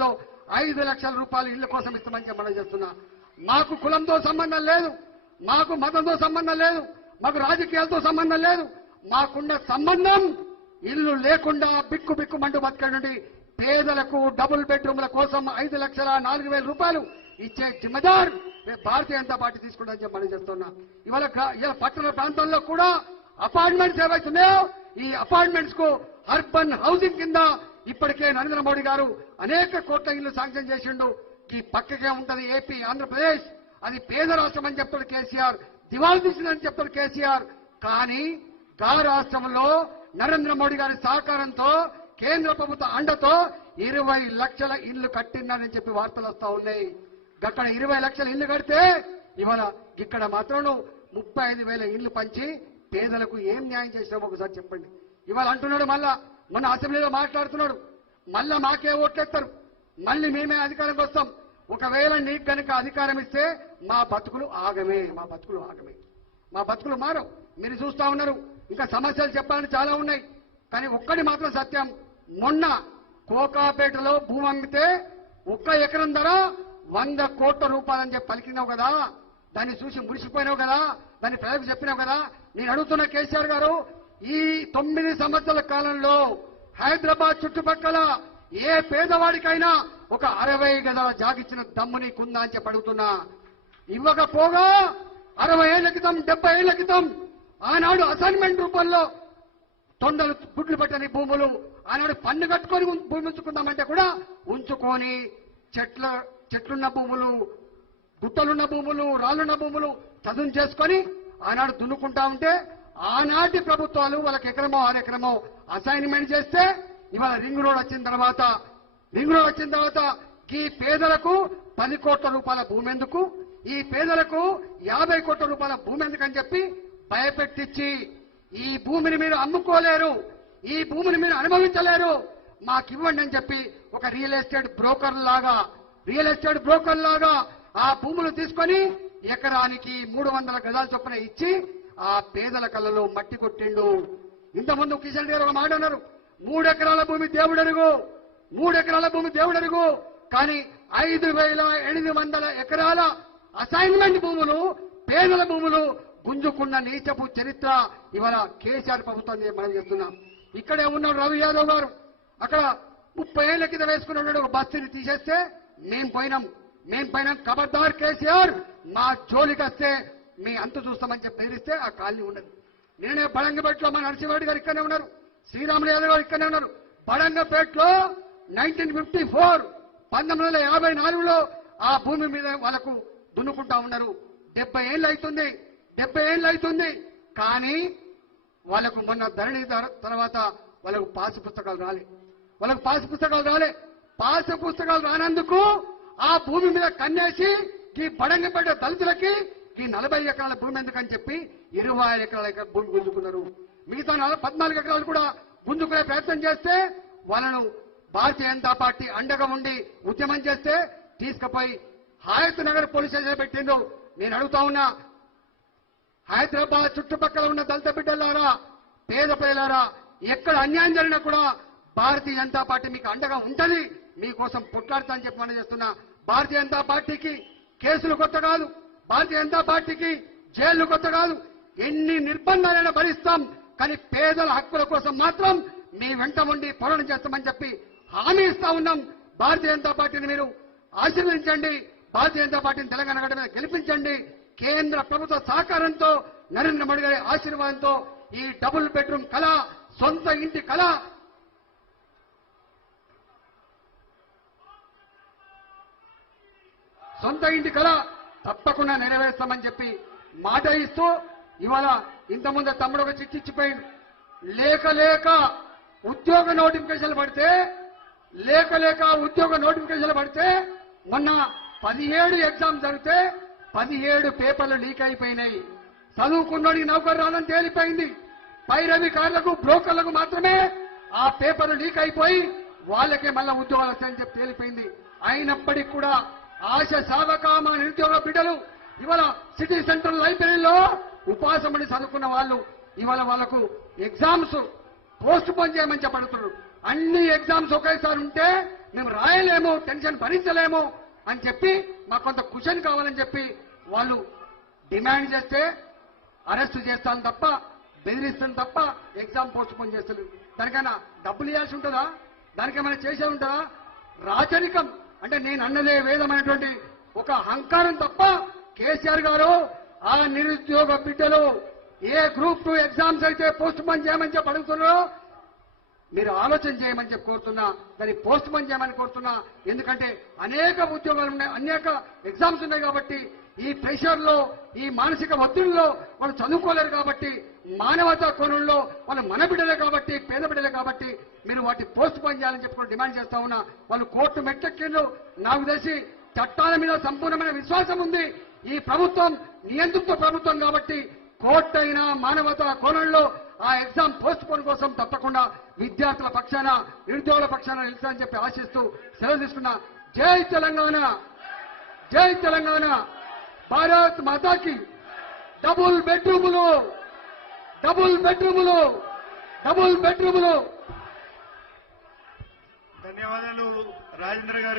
సంవత్సరాల్లో 5 లక్షల రూపాయలు ఇళ్ల కోసం ఇస్తామని చెప్పడం చేస్తున్నా. మాకు కులంతో సంబంధం లేదు, మాకు మతంతో సంబంధం లేదు, మాకు రాజకీయాలతో సంబంధం లేదు. మాకున్న సంబంధం ఇల్లు లేకుండా బిక్కు బిక్కుమంటూ బతకండి పేదలకు డబుల్ బెడ్రూమ్ల కోసం 5,04,000 రూపాయలు ఇచ్చే జిమ్మదార్ భారతీయ జనతా పార్టీ తీసుకుంటారని చెప్పి చేస్తున్నా. ఇవాళ పట్టణ ప్రాంతాల్లో కూడా అపార్ట్మెంట్స్ ఏవైతున్నాయో ఈ అపార్ట్మెంట్స్ కు అర్బన్ హౌసింగ్ కింద ఇప్పటికే నరేంద్ర మోడీ గారు అనేక కోట్ల ఇళ్లు శాంక్షన్ చేసిండు. ఈ పక్కకే ఉంటది ఏపీ, ఆంధ్రప్రదేశ్. అది పేద రాష్ట్రం అని చెప్తాడు కేసీఆర్, దివాళీ తీసిందని చెప్తాడు కేసీఆర్. కానీ గా రాష్ట్రంలో నరేంద్ర మోడీ గారి సహకారంతో కేంద్ర ప్రభుత్వ అండతో 20 లక్షల ఇళ్లు కట్టిందని చెప్పి వార్తలు వస్తా ఉన్నాయి. అక్కడ 20 లక్షల ఇళ్లు కడితే ఇవాళ ఇక్కడ మాత్రం 35,000 ఇళ్లు పంచి పేదలకు ఏం న్యాయం చేసినామో ఒకసారి చెప్పండి. ఇవాళ అంటున్నాడు, మళ్ళా మన అసెంబ్లీలో మాట్లాడుతున్నాడు, మళ్ళా మాకే ఓట్లేస్తారు, మళ్ళీ మేమే అధికారంకి వస్తాం. ఒకవేళ నీకు కనుక అధికారం ఇస్తే మా బతుకులు ఆగమే, మా బతుకులు ఆగమే, మా బతుకులు మారవు. మీరు చూస్తా ఉన్నారు. ఇంకా సమస్యలు చెప్పాలని చాలా ఉన్నాయి. కానీ ఒక్కటి మాత్రం సత్యం, మొన్న కోకాపేటలో భూమి అమ్మితే 1 ఎకరం ధర 100 కోట్ల రూపాయలని చెప్పి పలికినావు కదా, దాన్ని చూసి మురిసిపోయినావు కదా, దాన్ని ప్రజలకు చెప్పినావు కదా. నేను అడుగుతున్న కేసీఆర్ గారు, ఈ 9 సంవత్సరాల కాలంలో హైదరాబాద్ చుట్టుపక్కల ఏ పేదవాడికైనా ఒక 60 గదాల జాగిచ్చిన దమ్ము నీకుందా అని చెప్పి అడుగుతున్నా. ఇవ్వకపోగా 60 ఏళ్ల క్రితం 70 ఏళ్ల క్రితం ఆనాడు అసైన్మెంట్ రూపంలో తొండలు గుడ్లు పట్టని భూములు ఆనాడు పన్ను కట్టుకొని భూమి ఉంచుకుందామంటే కూడా ఉంచుకొని చెట్లున్న భూములు, గుట్టలున్న భూములు, రాళ్లున్న భూములు చదును చేసుకొని ఆనాడు దున్నుకుంటా ఉంటే ఆనాటి ప్రభుత్వాలు వాళ్ళకి ఎకరమో అరెకరమో అసైన్మెంట్ చేస్తే ఇవాళ రింగ్ రోడ్ వచ్చిన తర్వాత ఈ పేదలకు 10 కోట్ల రూపాయల భూమి ఎందుకు, ఈ పేదలకు 50 కోట్ల రూపాయల భూమి ఎందుకని చెప్పి భయపెట్టించి ఈ భూమిని మీరు అమ్ముకోలేరు, ఈ భూమిని మీరు అనుభవించలేరు, మాకు ఇవ్వండి అని చెప్పి ఒక రియల్ ఎస్టేట్ బ్రోకర్ లాగా ఆ భూములు తీసుకొని ఎకరానికి 300 గజాల చొప్పున ఇచ్చి ఆ పేదల కళ్ళలో మట్టి కొట్టిండు. ఇంతకుముందు కిషన్ రెడ్డి గారు ఒక మాట అన్నారు, 3 ఎకరాల భూమి దేవుడరుగు, కానీ 5,800 ఎకరాల అసైన్మెంట్ భూములు, పేదల భూములు గుంజుకున్న నీచపు చరిత్ర ఇవాళ కేసీఆర్ ప్రభుత్వం మనం చెప్తున్నాం. ఇక్కడే ఉన్నాడు రవి యాదవ్ గారు, అక్కడ 30 ఏళ్ల కింద వేసుకున్నాడు ఒక బస్తీని తీసేస్తే మేం పోయినాం. ఖబర్దార్ కేసీఆర్, మా జోలికి వస్తే మీ అంతు చూస్తామని చెప్పి బెదిరిస్తే ఆ కాలనీ ఉన్నది. నేనే బడంగపేటలో మా నరసింహారెడ్డి గారు ఇక్కడనే ఉన్నారు, శ్రీరాములు యాదవ్ గారు ఇక్కడనే ఉన్నారు. బడంగపేటలో 1954లో ఆ భూమి మీద వాళ్ళకు దున్నుకుంటా ఉన్నారు. 70 ఏళ్ళు అవుతుంది. కానీ వాళ్ళకు మొన్న ధరణి తర్వాత వాళ్ళకు పాసు పుస్తకాలు రాలే. పాసు పుస్తకాలు రానందుకు ఆ భూమి మీద కన్నేసి ఈ బడంగపేట దళితులకి ఈ 40 ఎకరాల భూమి ఎందుకని చెప్పి 25 ఎకరాల భూమి గుంజుకున్నారు. మిగతా 14 ఎకరాలు కూడా గుంజుకునే ప్రయత్నం చేస్తే వాళ్ళను భారతీయ జనతా పార్టీ అండగా ఉండి ఉద్యమం చేస్తే తీసుకుపోయి హయత్ నగర్ పోలీస్ స్టేషన్ పెట్టిండు. నేను అడుగుతా ఉన్నా, హైదరాబాద్ చుట్టుపక్కల ఉన్న దళిత బిడ్డలారా, పేద ప్రజలారా, ఎక్కడ అన్యాయం జరిగినా కూడా భారతీయ జనతా పార్టీ మీకు అండగా ఉంటది, మీకోసం పొట్లాడుతా అని చెప్పి మనం చేస్తున్నా. భారతీయ జనతా పార్టీకి కేసులు కొత్త కాదు, భారతీయ జనతా పార్టీకి జైళ్లు కొత్త కాదు. ఎన్ని నిర్బంధాలైనా భరిస్తాం, కానీ పేదల హక్కుల కోసం మాత్రం మీ వెంట ఉండి పోరాటం చేస్తామని చెప్పి హామీ ఇస్తా ఉన్నాం. భారతీయ జనతా పార్టీని మీరు ఆశీర్వదించండి, భారతీయ జనతా పార్టీని తెలంగాణ గడ్డ మీద గెలిపించండి. కేంద్ర ప్రభుత్వ సహకారంతో, నరేంద్ర మోడీ గారి ఆశీర్వాదంతో ఈ డబుల్ బెడ్రూమ్ కళ, సొంత ఇంటి కళ తప్పకుండా నెరవేర్స్తామని చెప్పి మాట ఇస్తూ ఇవాళ ఇంతకుముందు తమ్ముడు ఒక చిచ్చిచ్చిపోయింది. లేక ఉద్యోగ నోటిఫికేషన్లు పడితే మొన్న 17 ఎగ్జామ్ జరిగితే 17 పేపర్లు లీక్ అయిపోయినాయి. చదువుకున్నోడికి నౌకరు రాదని తేలిపోయింది. పైరవికారులకు, బ్రోకర్లకు మాత్రమే ఆ పేపర్లు లీక్ అయిపోయి వాళ్ళకే మళ్ళా ఉద్యోగాలు వస్తాయని చెప్పి తేలిపోయింది. అయినప్పటికీ కూడా ఆశ సావకామ నిరుద్యోగ బిడ్డలు ఇవాళ సిటీ సెంట్రల్ లైబ్రరీలో ఉపాసమని చదువుకున్న వాళ్ళు ఇవాళ వాళ్లకు ఎగ్జామ్స్ పోస్ట్ పోన్ చేయమని చెప్పడుతున్నారు. అన్ని ఎగ్జామ్స్ ఒకేసారి ఉంటే మేము రాయలేము, టెన్షన్ భరించలేము అని చెప్పి మాకు కొంత కుషన్ కావాలని చెప్పి వాళ్ళు డిమాండ్ చేస్తే అరెస్ట్ చేస్తాను తప్ప, బెదిరిస్తాను తప్ప ఎగ్జామ్ పోస్ట్ పోన్ చేస్తారు. దానికైనా డబ్బులు ఇవ్వాల్సి ఉంటుందా? దానికేమైనా చేసే ఉంటుందా? రాచరికం అంటే నేను అన్నదే వేదమైనటువంటి ఒక అహంకారం తప్ప కేసీఆర్ గారు ఆ నిరుద్యోగ బిడ్డలు ఏ గ్రూప్ 2 ఎగ్జామ్స్ అయితే పోస్ట్ పోన్ చేయమని చెప్పి అడుగుతున్నారో మీరు ఆలోచన చేయమని చెప్పి కోరుతున్నా, దాన్ని పోస్ట్ పోన్ చేయమని కోరుతున్నా. ఎందుకంటే అనేక ఉద్యోగాలు ఉన్నాయి, అనేక ఎగ్జామ్స్ ఉన్నాయి కాబట్టి ఈ ప్రెషర్ లో, ఈ మానసిక ఒత్తిడిలో వాళ్ళు చదువుకోలేరు కాబట్టి, మానవతా కోణంలో వాళ్ళు మన బిడ్డలే కాబట్టి, పేద బిడ్డలే కాబట్టి మీరు వాటి పోస్ట్ పోన్ చేయాలని చెప్పి డిమాండ్ చేస్తా ఉన్నా. వాళ్ళు కోర్టు మెట్టెక్కిండ్రు. నాకు తెలిసి చట్టాల మీద సంపూర్ణమైన విశ్వాసం ఉంది. ఈ ప్రభుత్వం నియంతృత్వ ప్రభుత్వం కాబట్టి కోర్టు అయినా మానవతా కోణంలో ఆ ఎగ్జామ్ పోస్ట్ పోన్ కోసం తప్పకుండా విద్యార్థుల పక్షాన, నిరుద్యోగుల పక్షాన నిలుస్తానని చెప్పి ఆశిస్తూ సెలవు తీసుకున్నా. జై తెలంగాణ, జై తెలంగాణ, భారత్ మాతాకి. డబుల్ బెడ్రూములు, డబుల్ బెడ్రూములు, డబుల్ బెడ్రూములు. ధన్యవాదాలు రాజేంద్ర గారికి.